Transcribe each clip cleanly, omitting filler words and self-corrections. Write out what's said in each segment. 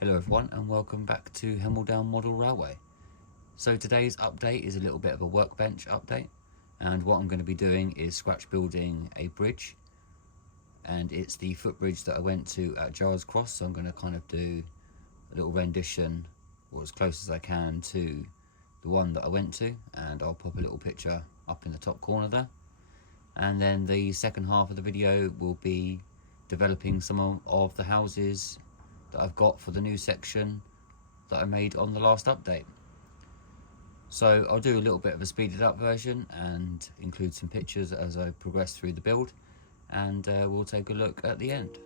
Hello everyone and welcome back to Hemel-Down Model Railway. So today's update is a little bit of a workbench update, and what I'm going to be doing is scratch building a bridge, and it's the footbridge that I went to at Giles Cross, so I'm going to kind of do a little rendition or as close as I can to the one that I went to, and I'll pop a little picture up in the top corner there. And then the second half of the video will be developing some of the houses that I've got for the new section that I made on the last update. So I'll do a little bit of a speeded up version and include some pictures as I progress through the build, and we'll take a look at the end.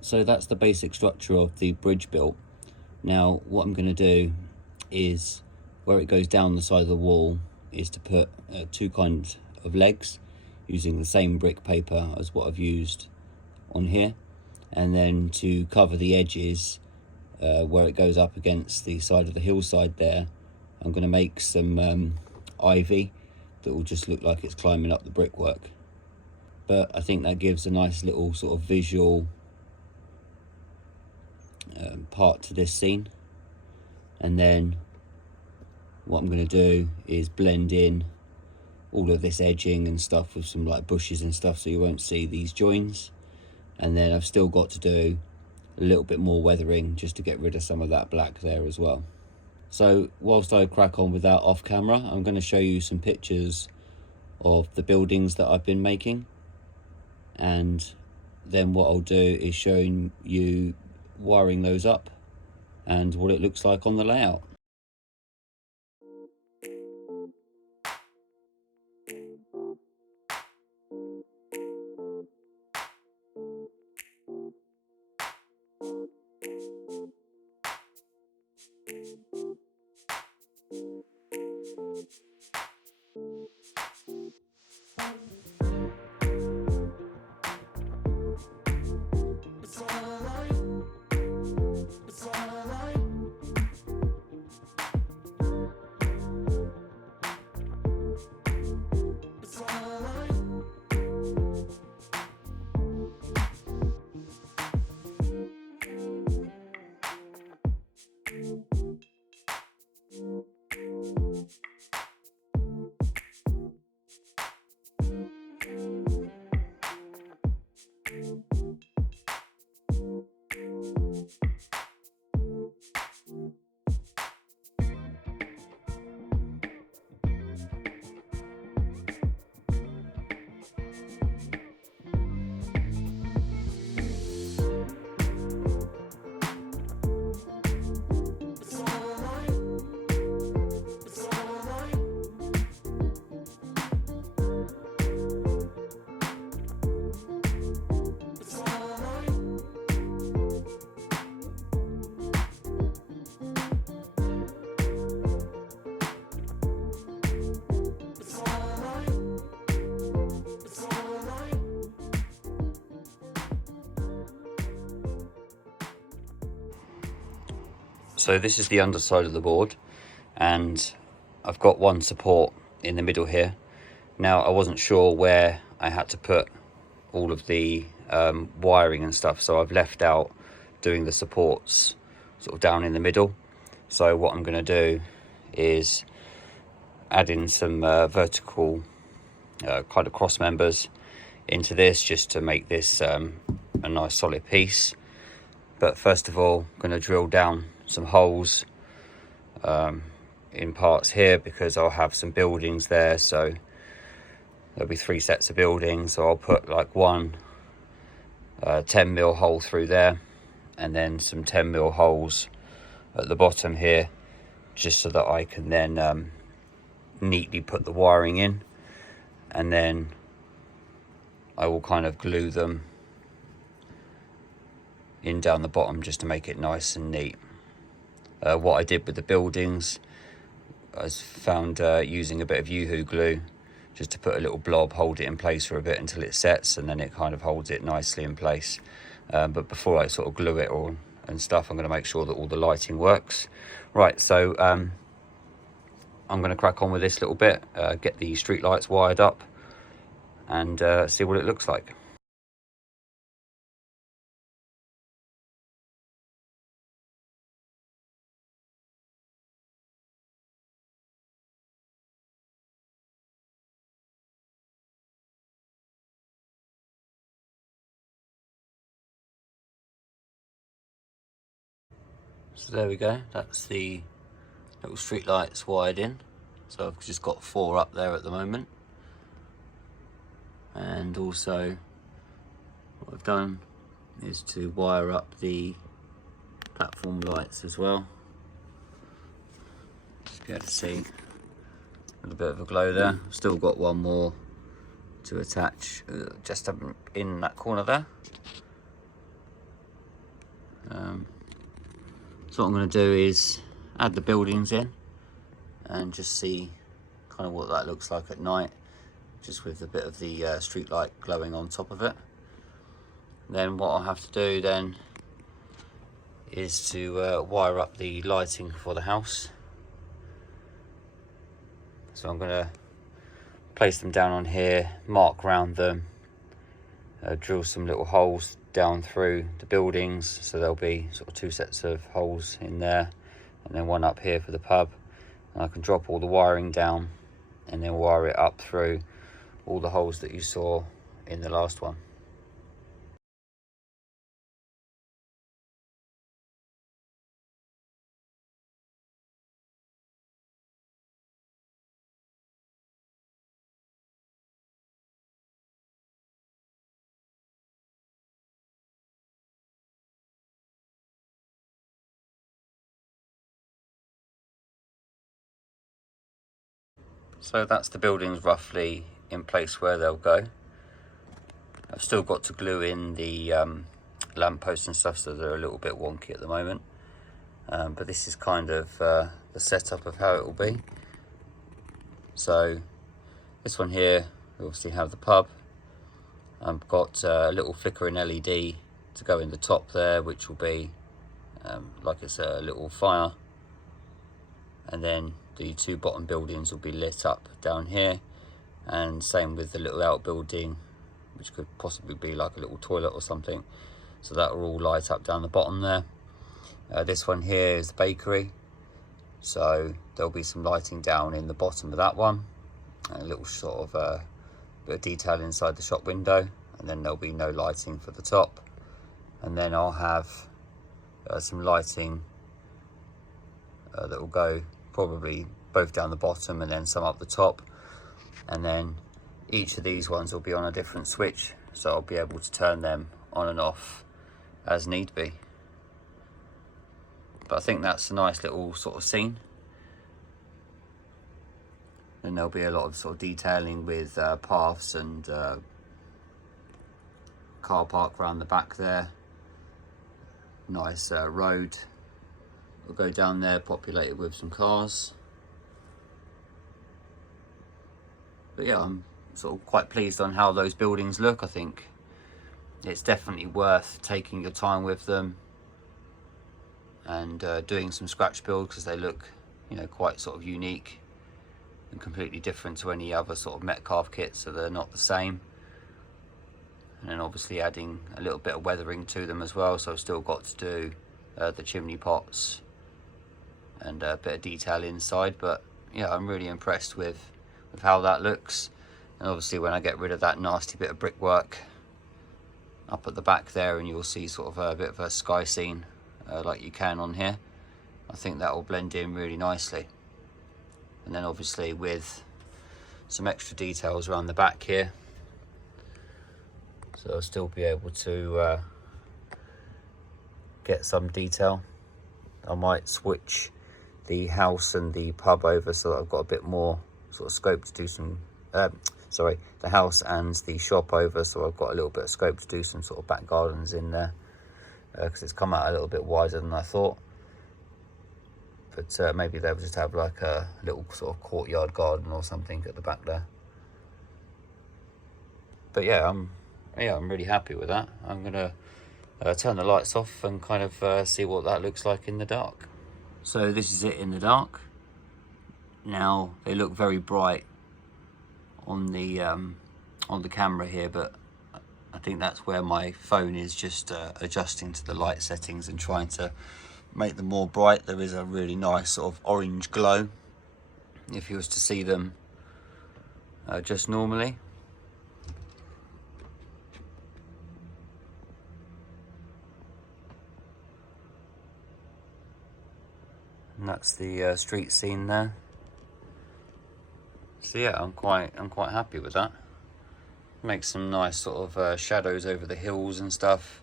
So that's the basic structure of the bridge built. Now what I'm going to do is, where it goes down the side of the wall, is to put two kinds of legs using the same brick paper as what I've used on here, and then to cover the edges where it goes up against the side of the hillside there, I'm going to make some ivy that will just look like it's climbing up the brickwork. But I think that gives a nice little sort of visual part to this scene. And then what I'm going to do is blend in all of this edging and stuff with some like bushes and stuff, so you won't see these joins. and then I've still got to do a little bit more weathering just to get rid of some of that black there as well. So whilst I crack on with that off camera, I'm going to show you some pictures of the buildings that I've been making, and then what I'll do is showing you wiring those up and what it looks like on the layout. So this is the underside of the board, and I've got one support in the middle here. Now I wasn't sure where I had to put all of the wiring and stuff, so I've left out doing the supports sort of down in the middle. So what I'm going to do is add in some vertical kind of cross members into this, just to make this a nice solid piece. But first of all, I'm going to drill down some holes in parts here, because I'll have some buildings there, so there'll be 3 sets of buildings. So I'll put like one 10mm hole through there, and then some 10mm holes at the bottom here, just so that I can then neatly put the wiring in, and then I will kind of glue them in down the bottom just to make it nice and neat. What I did with the buildings, I found using a bit of Yoo-hoo glue just to put a little blob, hold it in place for a bit until it sets, and then it kind of holds it nicely in place. But before I sort of glue it and stuff, I'm going to make sure that all the lighting works. Right, so I'm going to crack on with this little bit, get the street lights wired up, and see what it looks like. So there we go, that's the little street lights wired in. So I've just got 4 up there at the moment, and also what I've done is to wire up the platform lights as well. Just be able to see a little bit of a glow there. I've still got one more to attach just up in that corner there. So what I'm going to do is add the buildings in and just see kind of what that looks like at night, just with a bit of the street light glowing on top of it. Then what I'll have to do then is to wire up the lighting for the house. So I'm going to place them down on here, mark round them, drill some little holes down through the buildings, so there'll be sort of 2 sets of holes in there, and then one up here for the pub. And I can drop all the wiring down and then wire it up through all the holes that you saw in the last one. So that's the buildings roughly in place where they'll go. I've still got to glue in the lampposts and stuff, so they're a little bit wonky at the moment. But this is kind of the setup of how it will be. So this one here, we obviously have the pub. I've got a little flickering LED to go in the top there, which will be like it's a little fire. And then the two bottom buildings will be lit up down here. And same with the little outbuilding, which could possibly be like a little toilet or something. So that will all light up down the bottom there. This one here is the bakery. So there'll be some lighting down in the bottom of that one. And a little sort of bit of detail inside the shop window. And then there'll be no lighting for the top. And then I'll have some lighting that will go probably both down the bottom and then some up the top. And then each of these ones will be on a different switch, so I'll be able to turn them on and off as need be. But I think that's a nice little sort of scene. And there'll be a lot of sort of detailing with paths and car park around the back there. Nice road. We'll go down there, populated with some cars. But yeah, I'm sort of quite pleased on how those buildings look. I think it's definitely worth taking your time with them and doing some scratch builds, because they look, you know, quite sort of unique and completely different to any other sort of Metcalf kit, so they're not the same. And then obviously adding a little bit of weathering to them as well, so I've still got to do the chimney pots and a bit of detail inside. But yeah, I'm really impressed with how that looks. And obviously when I get rid of that nasty bit of brickwork up at the back there, and you'll see sort of a bit of a sky scene like you can on here, I think that will blend in really nicely. And then obviously with some extra details around the back here, so I'll still be able to get some detail. I might switch the house and the pub over so that I've got a bit more sort of scope to do some, sorry, the house and the shop over, so I've got a little bit of scope to do some sort of back gardens in there, because it's come out a little bit wider than I thought. But maybe they'll just have like a little sort of courtyard garden or something at the back there. But yeah, I'm really happy with that. I'm gonna turn the lights off and kind of see what that looks like in the dark. So this is it in the dark. Now they look very bright on the camera here, but I think that's where my phone is just adjusting to the light settings and trying to make them more bright. There is a really nice sort of orange glow if you was to see them just normally. And that's the street scene there. So yeah, I'm quite happy with that. Makes some nice sort of shadows over the hills and stuff.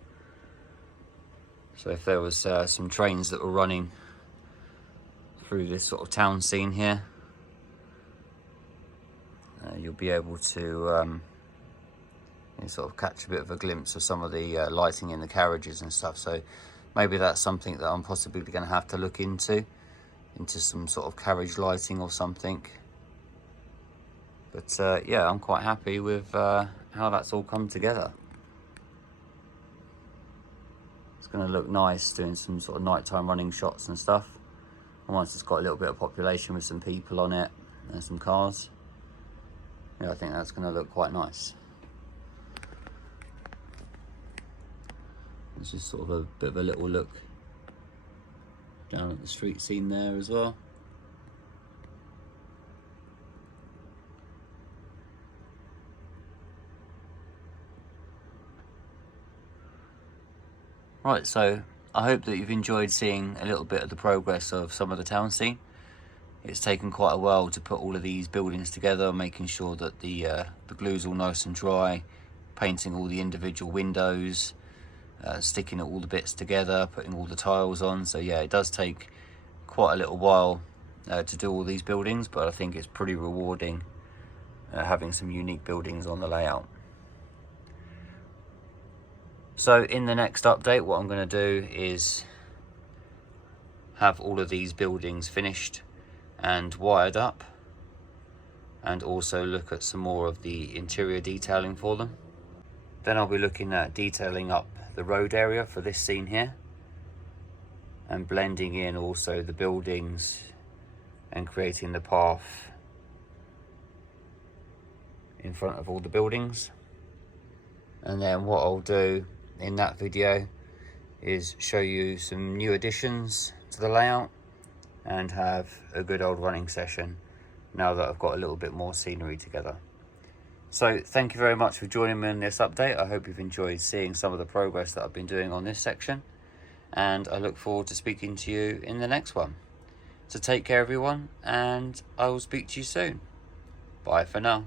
So if there was some trains that were running through this sort of town scene here, you'll be able to you know, sort of catch a bit of a glimpse of some of the lighting in the carriages and stuff. So maybe that's something that I'm possibly going to have to look into some sort of carriage lighting or something. But yeah, I'm quite happy with how that's all come together. It's going to look nice doing some sort of nighttime running shots and stuff. And once it's got a little bit of population with some people on it and some cars, yeah, I think that's going to look quite nice. It's just sort of a bit of a little look down at the street scene there as well. Right, so I hope that you've enjoyed seeing a little bit of the progress of some of the town scene. It's taken quite a while to put all of these buildings together, making sure that the glue's all nice and dry, painting all the individual windows, sticking all the bits together, putting all the tiles on. So yeah, it does take quite a little while to do all these buildings, but I think it's pretty rewarding having some unique buildings on the layout. So in the next update, what I'm going to do is have all of these buildings finished and wired up, and also look at some more of the interior detailing for them. Then I'll be looking at detailing up the road area for this scene here, and blending in also the buildings and creating the path in front of all the buildings. And then what I'll do in that video is show you some new additions to the layout and have a good old running session now that I've got a little bit more scenery together. So thank you very much for joining me in this update. I hope you've enjoyed seeing some of the progress that I've been doing on this section, and I look forward to speaking to you in the next one. So take care everyone, and I will speak to you soon. Bye for now.